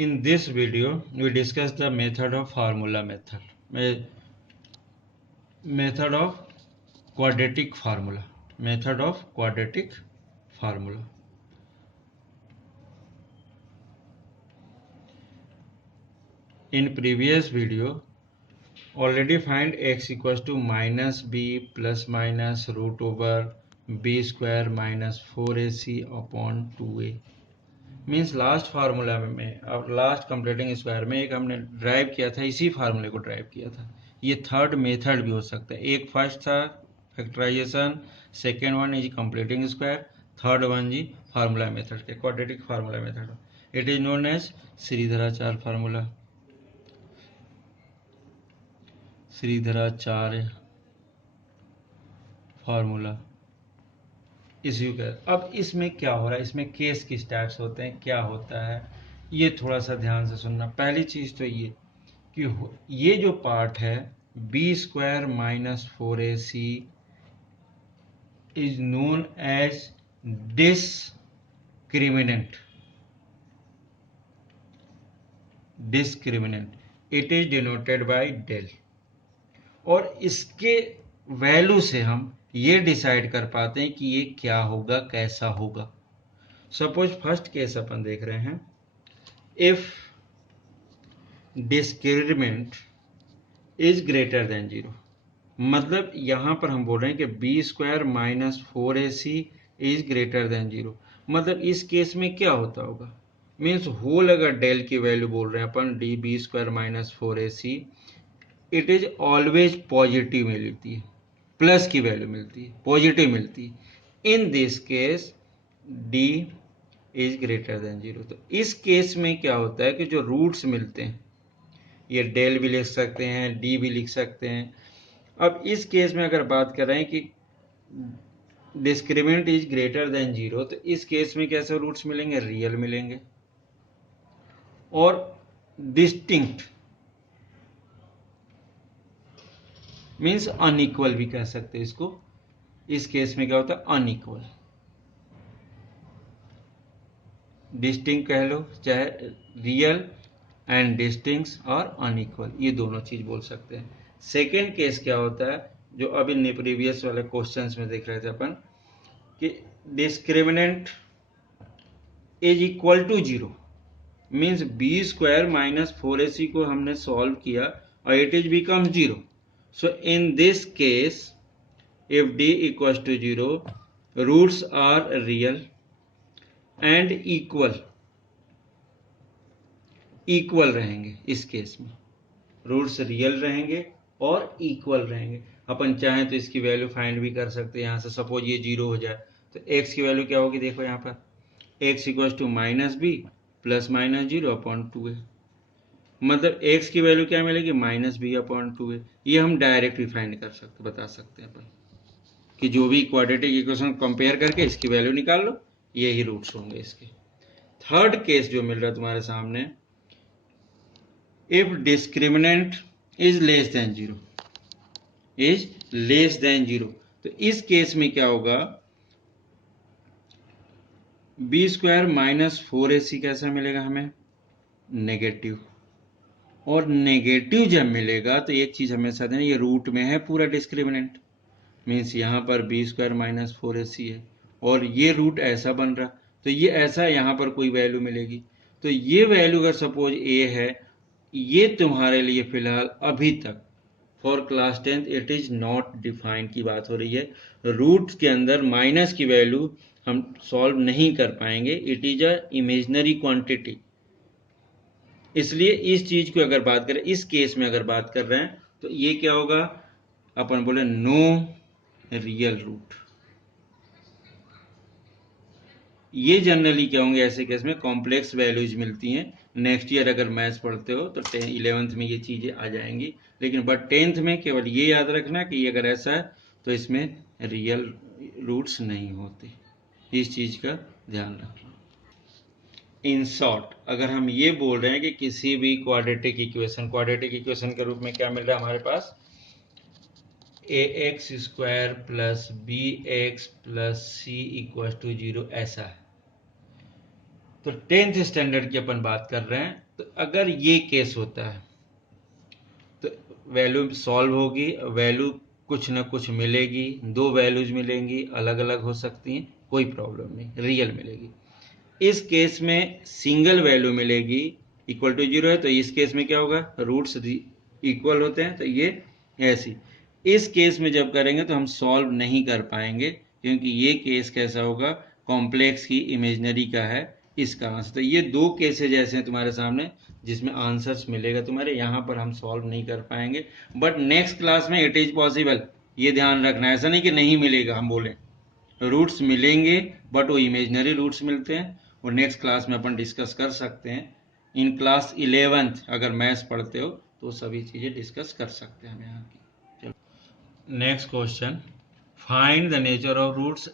In this video, we discuss the method of formula method of quadratic formula. In previous video, already find x equals to minus b plus minus root over b square minus 4ac upon 2a. Means last formula में और last completing square में एक हमने drive किया था, इसी फार्मूले को ड्राइव किया था. ये थर्ड मेथड भी हो सकता है. एक फर्स्ट था factorisation, second one is completing square, third one जी फार्मूला मेथड के quadratic formula method. It is known as Shridharacharya formula. Shridharacharya formula इसी का. अब इसमें क्या हो रहा है, इसमें केस किस टाइप से होते हैं, क्या होता है, ये थोड़ा सा ध्यान से सुनना. पहली चीज तो ये कि ये जो पार्ट है B square minus 4ac is known as discriminant. It is denoted by del. और इसके वैल्यू से हम ये डिसाइड कर पाते हैं कि ये क्या होगा, कैसा होगा. सपोज फर्स्ट केस अपन देख रहे हैं. If discriminant is greater than 0, मतलब यहां पर हम बोल रहे हैं कि b square minus 4ac is greater than 0. मतलब इस केस में क्या होता होगा, मीन्स होल अगर डेल की वैल्यू बोल रहे हैं अपन D b square minus 4ac, it is always positive मिलती है, प्लस की वैल्यू मिलती है, पॉजिटिव मिलती है. इन this case D is greater than 0. तो इस केस में क्या होता है कि जो रूट्स मिलते हैं, ये डेल भी लिख सकते हैं, डी भी लिख सकते हैं. अब इस केस में अगर बात कर रहे हैं कि डिस्क्रिमिनेंट इज ग्रेटर देन 0, तो इस केस में कैसे रूट्स मिलेंगे, रियल मिलेंगे. और डिस्टिंक्ट मीन्स अनइक्वल भी कह सकते हैं इसको. इस केस में क्या होता है, अनइक्वल. डिस्टिंक्ट कह लो, चाहे रियल एंड डिस्टिंक्ट्स और अनइक्वल, ये दोनों चीज बोल सकते हैं. सेकेंड केस क्या होता है, जो अभी ने प्रीवियस वाले क्वेश्चंस में देख रहे थे अपन, कि discriminant is equal to 0, means B square minus 4ac को हमने सॉल्व किया और it is become 0. So in this case, if d equals to 0, roots are real and equal रहेंगे. इस केस में रूट्स रियल रहेंगे और इक्वल रहेंगे. अपन चाहें तो इसकी वैल्यू फाइंड भी कर सकते हैं. यहाँ से सपोज ये 0 हो जाए तो x की वैल्यू क्या होगी, देखो यहाँ पर x equals to minus B plus minus 0 upon 2a. मतलब x की वैल्यू क्या मिलेगी, माइनस बी अपॉन 2a. ये हम डायरेक्ट भी फाइंड कर सकते, बता सकते हैं अपन कि जो भी क्वाड्रेटिक इक्वेशन कंपेयर करके इसकी वैल्यू निकाल लो, यही रूट्स होंगे इसके. थर्ड केस जो मिल रहा है तुम्हारे सामने, if discriminant is less than 0, तो इस केस में क्या होगा, बी स्क्वायर माइनस 4ac कैसा मिलेगा हमें, नेगेटिव. और नेगेटिव जब मिलेगा तो एक चीज हमेशा देना, ये रूट में है पूरा डिस्क्रिमिनेंट, मीन्स यहाँ पर बी स्क्वायर माइनस 4ac है और ये रूट ऐसा बन रहा, तो ये ऐसा यहाँ पर कोई वैल्यू मिलेगी. तो ये वैल्यू अगर सपोज a है, ये तुम्हारे लिए फिलहाल अभी तक for class 10 it is not defined की बात हो रही है. रूट के अंदर माइनस की वैल्यू हम सॉल्व नहीं कर पाएंगे, it is a imaginary quantity. इसलिए इस चीज को अगर बात करें, इस केस में अगर बात कर रहे हैं, तो ये क्या होगा, अपन बोले नो रियल रूट. ये जनरली क्या होंगे ऐसे केस में, कॉम्प्लेक्स वैल्यूज मिलती हैं. नेक्स्ट ईयर अगर मैथ्स पढ़ते हो तो 11th में ये चीजें आ जाएंगी, लेकिन बट 10th में केवल ये याद रखना कि ये अगर ऐसा है तो इसमें रियल रूट्स नहीं होते. इस चीज का ध्यान रखना. इन शॉर्ट अगर हम ये बोल रहे हैं कि किसी भी क्वाड्रेटिक इक्वेशन के रूप में क्या मिल रहा है हमारे पास, ax square plus bx plus c equal to 0, ऐसा है. तो 10th स्टैंडर्ड की अपन बात कर रहे हैं, तो अगर ये केस होता है तो वैल्यू सॉल्व होगी, वैल्यू कुछ ना कुछ मिलेगी, दो वैल्यूज मिलेंगी, अलग अलग हो सकती हैं, कोई प्रॉब्लम नहीं, रियल मिलेगी। इस केस में सिंगल वैल्यू मिलेगी इक्वल टू 0 है, तो इस केस में क्या होगा, रूट्स इक्वल होते हैं, तो ये ऐसी। इस केस में जब करेंगे तो हम सॉल्व नहीं कर पाएंगे, क्योंकि ये केस कैसा होगा, कॉम्प्लेक्स की इमेजनरी का है, इसका आंसर। तो ये दो केसेज ऐसे हैं तुम्हारे सामने जिसमें आंसर्स मिलेगा तुम्हारे, यहाँ पर हम सॉल्व नहीं कर पाएंगे, बट नेक्स्ट क्लास में इट इज पॉसिबल। ये ध्यान रखना, ऐसा नहीं कि नहीं मिलेगा, हम बोले रूट्स मिलेंगे बट वो इमेजनरी रूट्स मिलते हैं, और नेक्स्ट क्लास में अपन डिस्कस कर सकते हैं। इन क्लास 11th अगर मैथ्स पढ़ते हो तो सभी चीज़ें डिस्कस कर सकते हैं हम यहाँ की। चलो next question, find the nature of roots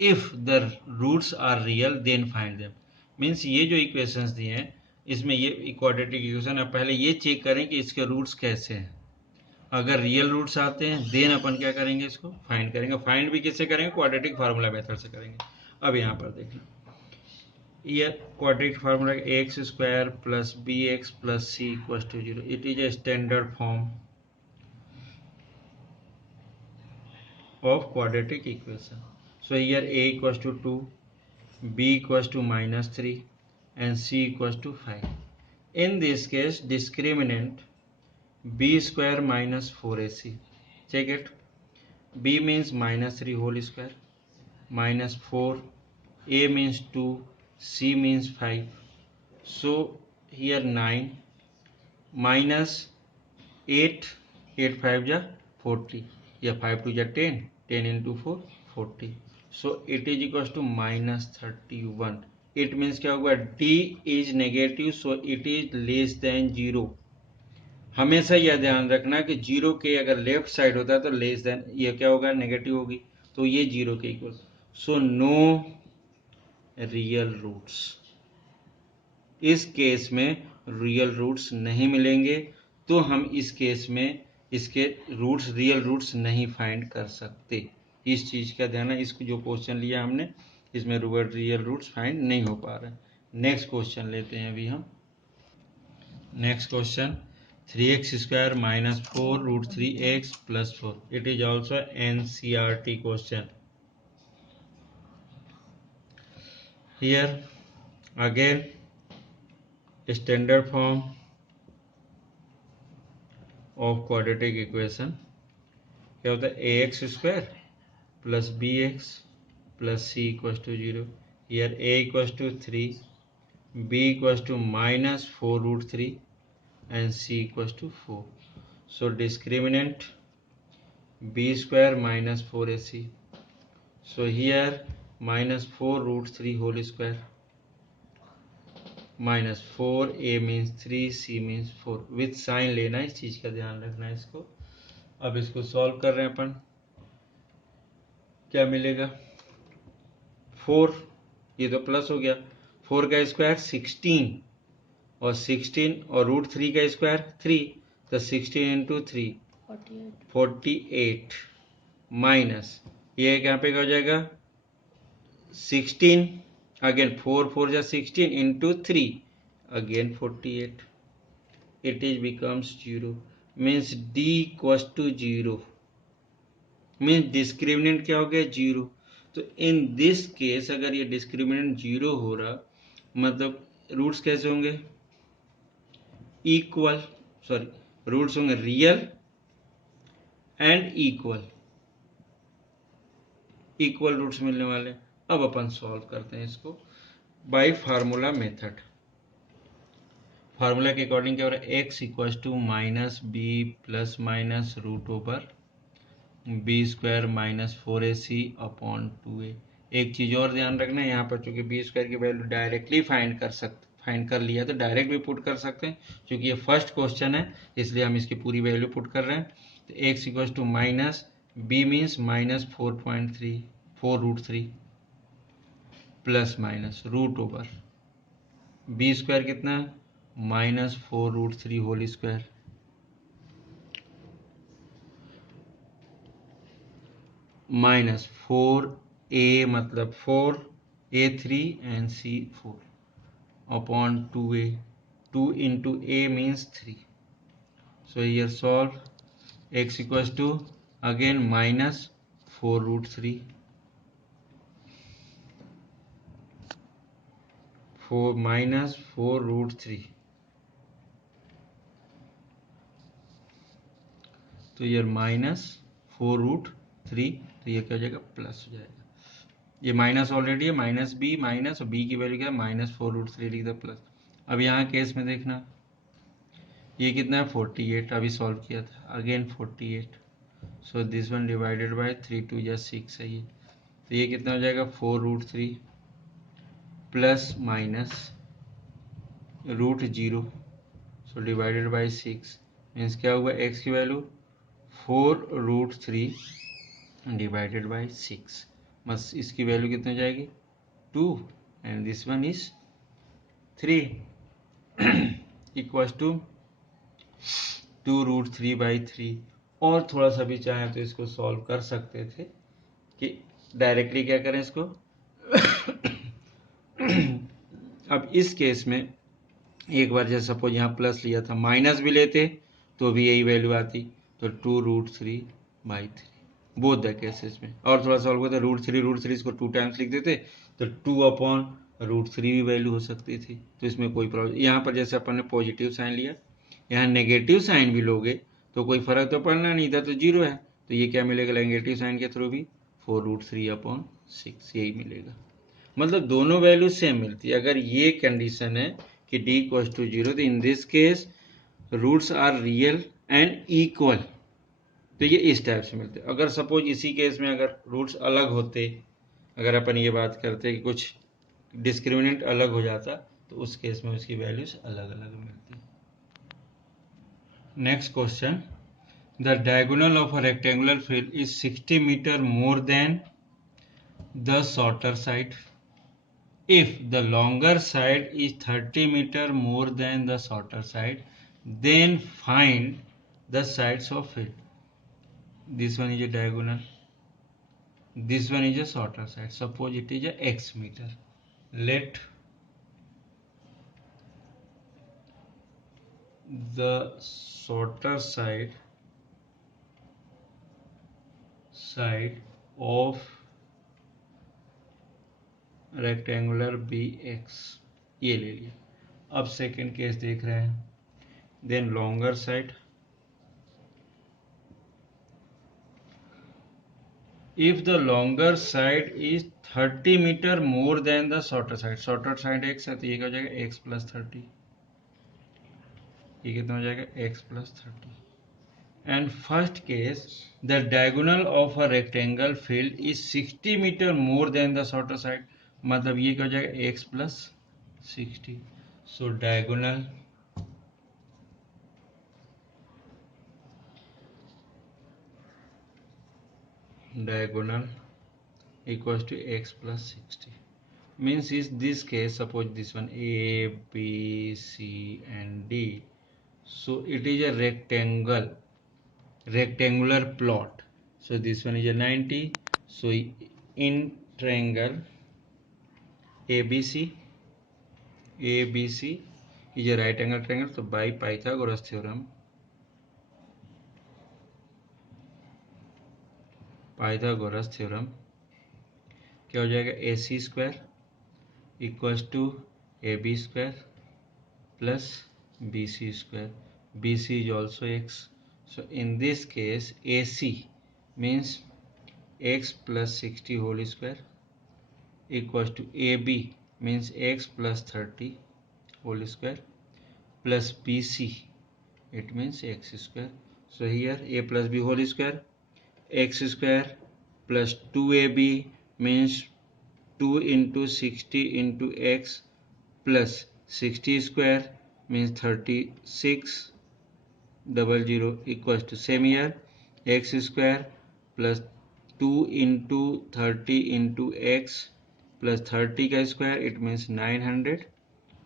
if the roots are real then find them. Means ये जो इक्वेशंस दिए हैं इसमें ये क्वाड्रेटिक इक्वेशन है, पहले ये चेक करें कि इसके रूट्स कैसे हैं। अगर रियल रूट्स आते हैं देन अपन क्या करेंगे, इसको फाइंड करेंगे। फाइंड भी किससे करेंगे, क्वाड्रेटिक फार्मूला मेथड से करेंगे। अब यहाँ पर देखना, ये quadratic formula X square plus B X plus C equal to 0, it is a standard form of quadratic equation. So here a equals to 2, b equals to -3 and c equals to 5. In this case discriminant b square minus 4ac. Check it. b means -3 whole square minus 4, a means 2, c means 5. So here 9 minus 8, 8 5 ja 40, या 5 2 ja 10, 10 into 4 40. So it is equals to -31. It means क्या होगा, d is negative, so it is less than 0. हमेशा यह ध्यान रखना कि 0 के अगर लेफ्ट साइड होता है तो लेस देन, ये क्या होगा, नेगेटिव होगी, तो ये 0 के equal. So no real roots, इस केस में रियल रूट्स नहीं मिलेंगे, तो हम इस केस में इसके रूट्स, रियल रूट्स नहीं फाइंड कर सकते। इस चीज़ का ध्यान है, इसको जो क्वेश्चन लिया हमने इसमें रियल रूट्स फाइंड नहीं हो पा रहे। नेक्स्ट क्वेश्चन लेते हैं अभी हम। Next question, 3x square minus 4 root 3x plus 4, it is also NCERT question. Here again standard form of quadratic equation क्या होता है, ax square plus bx plus c equal to 0। Here a equal to 3, b equal to -4 root 3 and c equals to 4. So discriminant b square minus 4ac. So here -4 root 3 whole square minus 4, a means 3, c means 4. With sign लेना, इस चीज का ध्यान रखना है इसको। अब इसको सॉल्व कर रहे हैं अपन, क्या मिलेगा, 4, ये तो प्लस हो गया, 4 का स्क्वायर 16, और 16 और रूट 3 का स्क्वायर 3, तो 16 इंटू 3 48 माइनस ये यहाँ पे क्या हो जाएगा, 16 अगेन 4 4 जा 16 into 3 again 48, it is becomes 0, means d equals to 0, means discriminant क्या हो गया, 0। तो इन दिस केस अगर ये डिस्क्रिमिनेंट 0 हो रहा, मतलब रूट्स कैसे होंगे, इक्वल, सॉरी रूट्स होंगे real and equal, equal roots मिलने वाले। अब अपन सॉल्व करते हैं इसको बाय फार्मूला मेथड। फार्मूला के अकॉर्डिंग क्या हो रहा है, X equal to minus B plus minus root over B square minus 4ac upon 2a। एक चीज और ध्यान रखना है, यहाँ पर चूंकि बी स्क्वायर की वैल्यू डायरेक्टली फाइंड कर लिया तो डायरेक्ट भी पुट कर सकते हैं, क्योंकि ये फर्स्ट क्वेश्चन है इसलिए हम इसकी पूरी वैल्यू पुट कर रहे हैं। तो X equal to minus B means -4 root 3 plus minus root over B square कितना, -4 root 3 whole square minus 4a मतलब 4 a3 and c 4 upon 2a 2 into a means 3. So here solve x equals to again minus 4 root 3, 4 minus 4 root 3. तो ये minus 4 root 3, तो ये क्या हो जाएगा plus हो जाएगा. ये माइनस ऑलरेडी है, माइनस बी माइनस, और बी की वैल्यू क्या है माइनस 4 रूट 3 लिख दो प्लस. अब यहाँ केस में देखना ये कितना है 48, अभी सॉल्व किया था, again 48. So this one divided by 3 2 या 6 है ये, तो ये कितना हो जाएगा 4 root 3 plus minus root 0. So divided by 6 means क्या हुआ x की वैल्यू 4 रूट 3 डिवाइडेड बाय 6. बस इसकी वैल्यू कितनी हो जाएगी 2 and this one is 3 equals to 2 root 3 by 3. और थोड़ा सा भी चाहें तो इसको सॉल्व कर सकते थे कि डायरेक्टली क्या करें इसको. अब इस केस में एक बार जैसे सपोज यहाँ प्लस लिया था, माइनस भी लेते तो भी यही वैल्यू आती, तो 2 root 3 by 3 both the cases में. और थोड़ा सॉल्व करते रूट 3 इसको 2 टाइम्स लिख देते तो 2 अपॉन रूट 3 भी वैल्यू हो सकती थी, तो इसमें कोई प्रॉब्लम. यहाँ पर जैसे अपन ने पॉजिटिव साइन लिया, यहाँ नेगेटिव साइन भी लोगे तो कोई फर्क तो पड़ना नहीं, इधर तो 0 है, तो ये क्या मिलेगा नेगेटिव साइन के थ्रू भी 4 रूट 3 अपॉन 6 यही मिलेगा. मतलब दोनों वैल्यू सेम मिलती है. अगर ये कंडीशन है कि d इक्वल्स टू 0, तो in this case roots are real and equal, तो ये इस टाइप से मिलते हैं. अगर सपोज इसी केस में अगर रूट्स अलग होते, अगर अपन ये बात करते कि कुछ डिस्क्रिमिनेंट अलग हो जाता, तो उस केस में उसकी वैल्यूज अलग अलग मिलती. Next question, the diagonal of a rectangular field is 60 metre more than the shorter side if the longer side is 30 meter more than the shorter side, then find the sides of field. This one is a diagonal, this one is a shorter side. Suppose it is a x meter. Let the shorter side of rectangular B X, ये ले लिया. अब second case देख रहे हैं. Then longer side, if the longer side is 30 metre more than the shorter side. Shorter side X है तो ये क्या हो जाएगा एक्स प्लस 30, ये कितना हो जाएगा X plus 30. And first case, the diagonal of a rectangle field is 60 metre more than the shorter side, मतलब ये क्या हो जाएगा X plus 60. So diagonal equals to x plus 60 means is this case, suppose this one a b c and d, so it is a rectangular plot. So this one is a 90. So in triangle ABC is a right angle triangle. So by Pythagoras theorem क्या हो जाएगा AC square equals to AB square plus BC square. BC is also x. So in this case AC means x plus 60 whole square equals to AB means x plus 30 whole square plus BC, it means x square. So here a plus b whole square, x square plus 2ab means 2 into 60 into x plus 60 square means 36 00 equals to same here x square plus 2 into 30 into x plus 30 का square, it means 900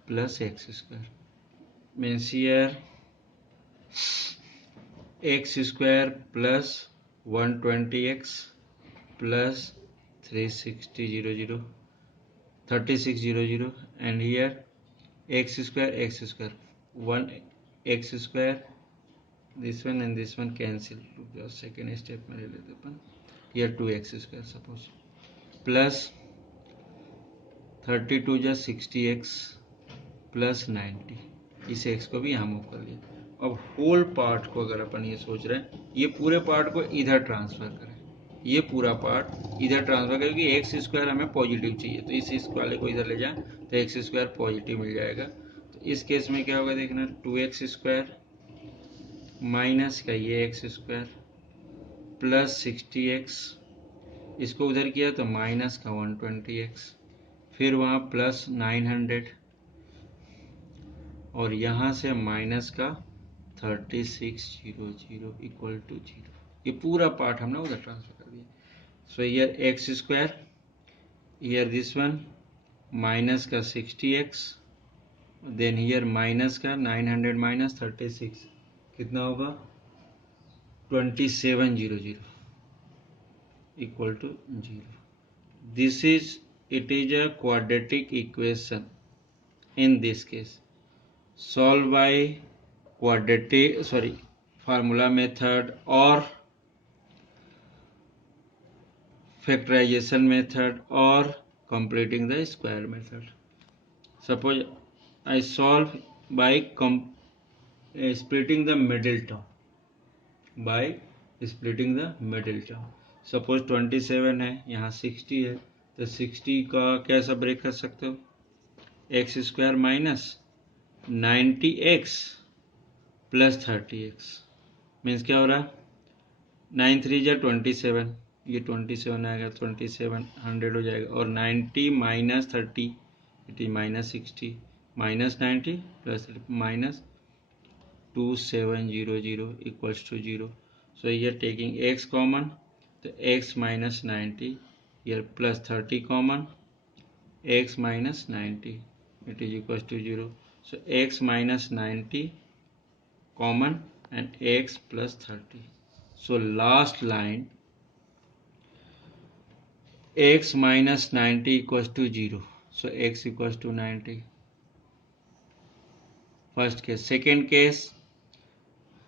plus x square means here x square plus 120x plus 3600 and here x square 1x², this one and this one cancel, second step में ले लेते अपन, here 2x² suppose, plus 32 जा 60x plus 90, इस x को भी यहाँ move कर लिया। अब होल पार्ट को अगर अपन ये सोच रहे हैं, ये पूरे पार्ट को इधर ट्रांसफर करें, ये पूरा पार्ट इधर ट्रांसफर करें, क्योंकि x² हमें पॉजिटिव चाहिए, तो इस वाले को इधर ले जाए तो x² पॉजिटिव मिल जाएगा। तो इस केस में क्या होगा देखना, 2x² माइनस का ये x² प्लस 60x, इसको उधर किया तो माइनस का 120x, फिर वहाँ प्लस 900 और यहाँ से माइनस का 3600 इक्वल टू 0। ये पूरा पार्ट हमने उधर ट्रांसफर कर दिया। So here x², here this one minus का 60x, देन हियर माइनस का 900 माइनस 36 कितना होगा 2700 equal to 0. This is, it is a quadratic equation. In this case, solve by formula method or factorization method or completing the square method. Suppose I solve by splitting the middle term. Suppose 27 है, यहाँ 60 है, तो 60 का कैसा break कर सकते हो, x² minus 90x plus 30x, means क्या हो रहा है, 9 3 जा 27, ये 27 आएगा, 2700 हो जाएगा, और 90 minus 30 it is minus 60 minus 90 plus minus 2700 equals to 0. So here taking x common, तो x minus 90, here plus 30 common, x minus 90, it is equals to 0. So x minus 90 common and x plus 30. So last line, x minus 90 equals to 0. So x equals to 90. First case. Second case,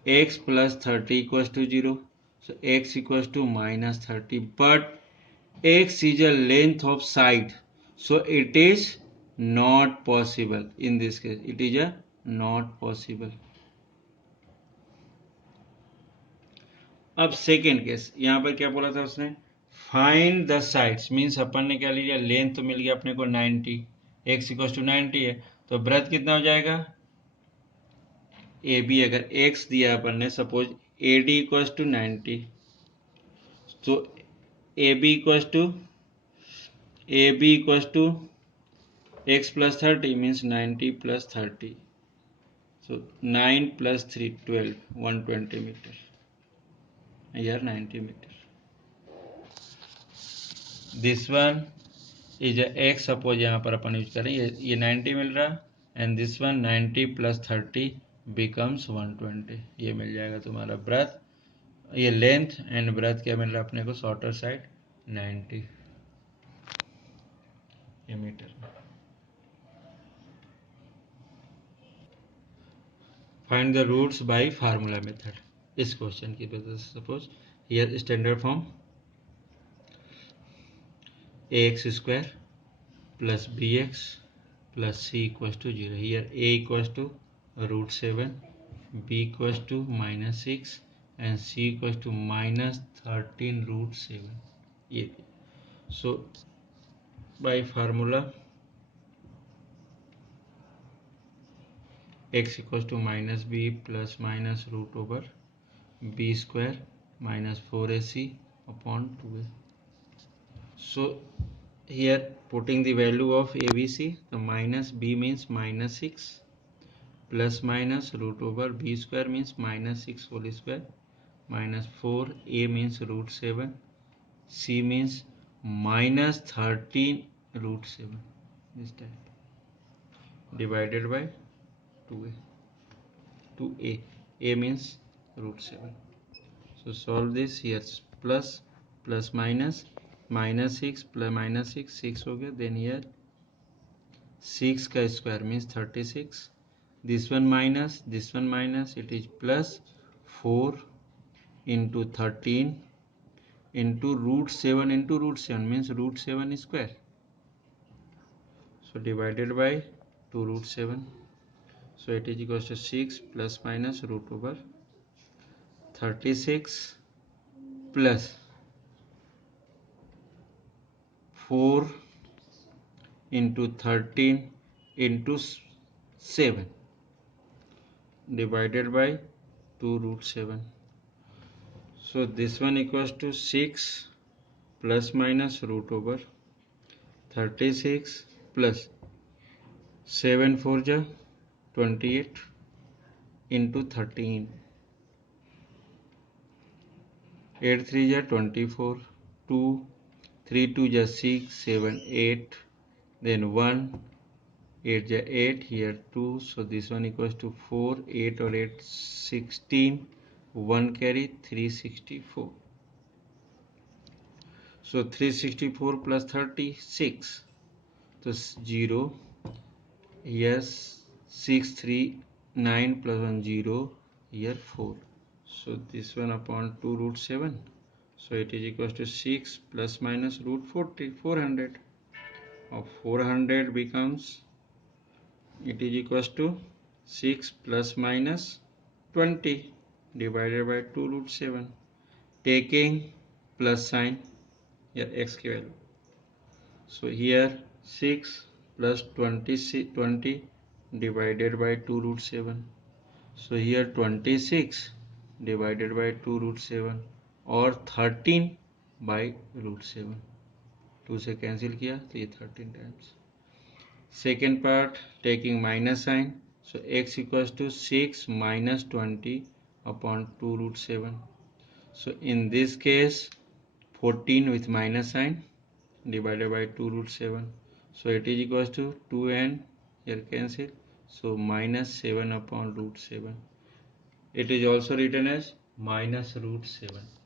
x plus 30 equals to 0. So x equals to minus 30. But x is a length of side. So it is not possible. In this case, it is a not possible. अब second case, यहाँ पर क्या बोला था उसने, find the sides, means अपन ने क्या लिया, लेंथ तो मिल गया अपने को 90, x इक्वल टू 90 है, तो ब्रेथ कितना हो जाएगा, ए बी अगर x दिया अपन ने, suppose A D equal to 90, तो A B equal to x plus 30 means 90 plus 30, so 9 plus 3 12, 120 metre, here 90 metre. This one is x, suppose यहाँ पर अपन यूज करें, ये 90 मिल रहा, and this one 90 plus 30 becomes 120, ये मिल जाएगा तुम्हारा ब्रेथ, ये लेंथ एंड ब्रेथ क्या मिल रहा है अपने को, shorter side 90 metre. Find the roots by formula method, इस क्वेश्चन की वजह से, suppose here standard form ax² plus bx plus c equals to 0. Here a equals to √7, b equals to -6 and c equals to -13 √7. ये so by formula x equals to -b plus minus √b² minus 4ac upon 2a. So here putting the value of ABC, the minus b means -6 plus minus √b² means -6 whole square minus 4a means √7, c means -13 √7, this type, divided by 2a, a means √7. So solve this, here plus minus -6 plus -6 6 हो गया, then here 6 का square means 36, this one minus, it is plus 4 into 13 into root 7 into root 7 means root 7 square. So divided by 2 root 7. So it is equals to 6 plus minus root over 36 plus 4 into 13 into 7 divided by 2 root 7. So this one equals to 6 plus minus root over 36 plus 7 4 ja 28 into 13. 8 3 ja 24, 2 3 2 ja 6, 7 8, then 1 8 ja 8, here 2, so this one equals to 4, 8 or 8 16, 1 carry 364. So 364 plus 36, so 0, yes 6 3 9 plus 1 0, here 4. So this one upon 2 root 7. So it is equals to 6 plus minus root 40, 400. Of 400 becomes, it is equals to 6 plus minus 20 divided by 2 root 7. Taking plus sign, here x की value. So here 6 plus 20 divided by 2 root 7. So here 26 divided by 2 root 7 और 13 by root 7. 2 से cancel किया तो ये 13 times. Second part, taking minus sign. So x equals to 6 minus 20 upon 2 root 7. So in this case 14 with minus sign divided by 2 root 7. So it is equals to 2n, here cancel. So minus 7 upon root 7. It is also written as minus root 7.